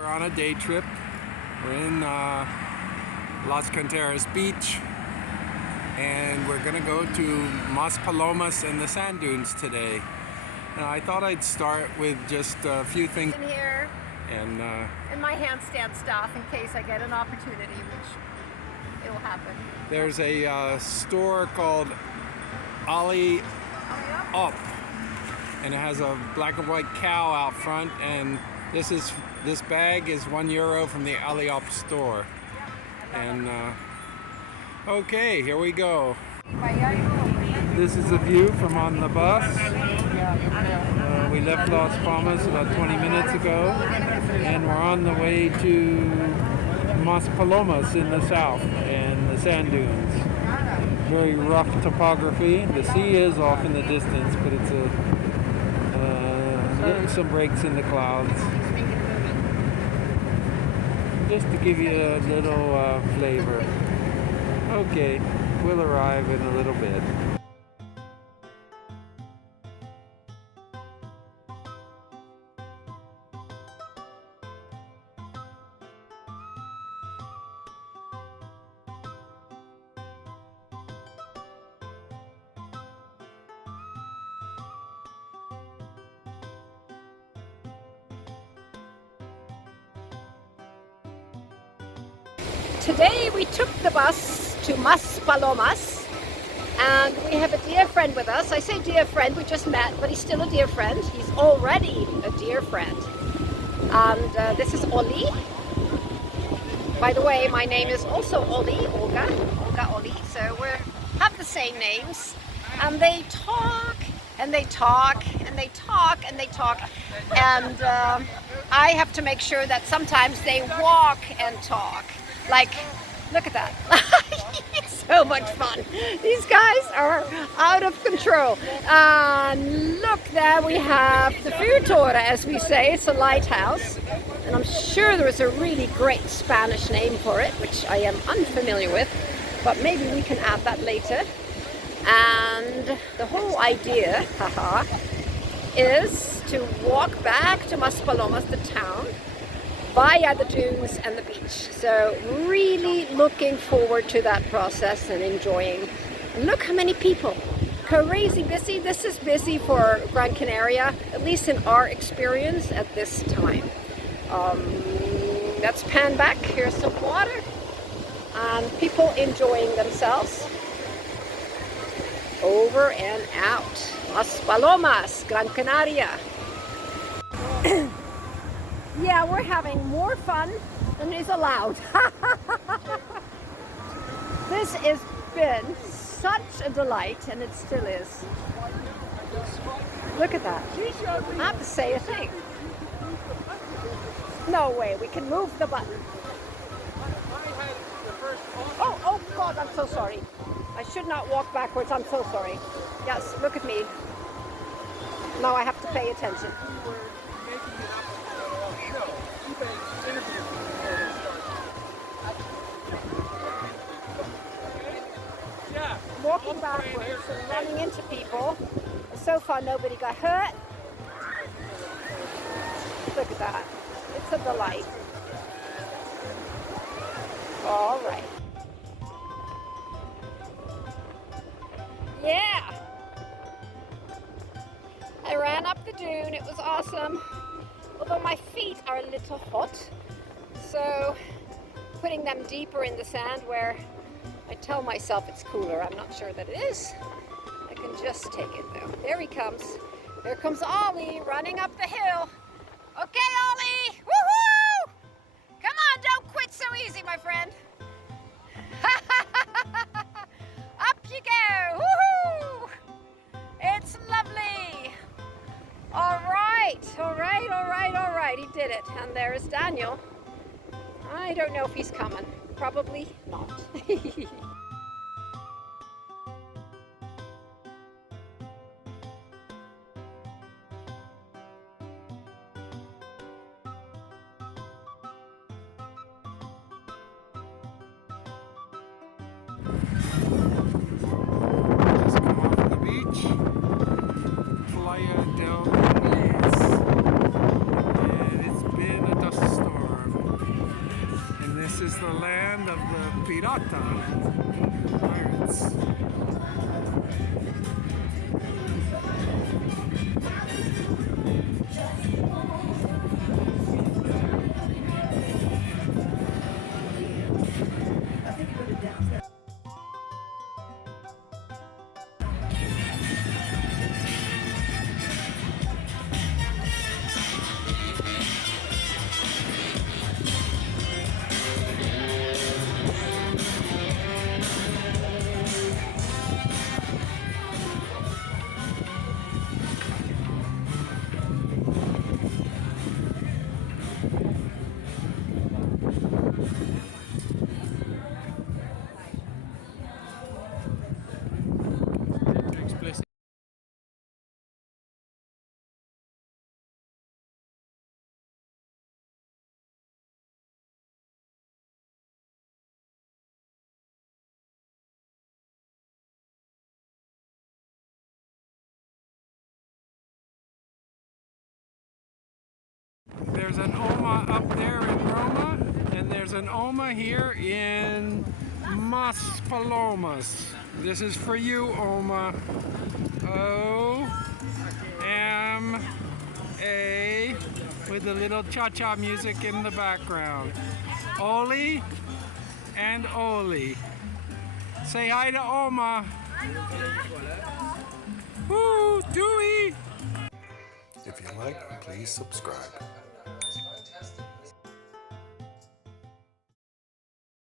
We're on a day trip. We're in Las Canteras Beach, and we're gonna go to Maspalomas and the sand dunes today. And I thought I'd start with just a few things in here and my handstand stuff in case I get an opportunity, which it will happen. There's a store called LOFI, and it has a black and white cow out front, and this bag is €1 from the LOFI store. And okay, here we go. This is a view from on the bus. We left Las Palmas about 20 minutes ago, and we're on the way to Maspalomas in the south and the sand dunes. Very rough topography. The sea is off in the distance, but it's some breaks in the clouds. Just to give you a little flavor. Okay, we'll arrive in a little bit. Today we took the bus to Maspalomas, and we have a dear friend with us. I say dear friend, we just met, but he's still a dear friend. He's already a dear friend. And this is Oli. By the way, my name is also Oli, Olga, Oli. So we have the same names. And they talk, and they talk, and they talk, and they talk. And I have to make sure that sometimes they walk and talk. Like, look at that. It's so much fun. These guys are out of control. And look, there we have the Unported, as we say. It's a lighthouse. And I'm sure there is a really great Spanish name for it, which I am unfamiliar with. But maybe we can add that later. And the whole idea, is to walk back to Maspalomas, the town, via the dunes and the beach. So really looking forward to that process and enjoying. And look how many people. Crazy busy. This is busy for Gran Canaria, at least in our experience at this time. Let's pan back. Here's some water. And people enjoying themselves. Over and out. Maspalomas, Gran Canaria. Yeah, we're having more fun than is allowed. This has been such a delight, and it still is. Look at that. I have to say a thing. No way, we can move the button. Oh God, I'm so sorry. I should not walk backwards, I'm so sorry. Yes, look at me. Now I have to pay attention. Walking backwards and running into people. So far nobody got hurt. Look at that. It's a delight. All right. Yeah. I ran up the dune. It was awesome. Although my feet are a little hot. So putting them deeper in the sand where I tell myself it's cooler. I'm not sure that it is. I can just take it though. There he comes. There comes Ollie running up the hill. Okay, Ollie! Woohoo! Come on, don't quit so easy, my friend. Up you go! Woohoo! It's lovely. All right. He did it. And there is Daniel. I don't know if he's coming. Probably not. Just come off the beach. Playa del Reyes. And it's been a dust storm. is the land of the pirata, pirates. There's an Oma up there in Roma, and there's an Oma here in Maspalomas. This is for you, Oma. O-M-A, with the little cha-cha music in the background. Oli and Oli. Say hi to Oma. Woo, Dewey! If you like, please subscribe.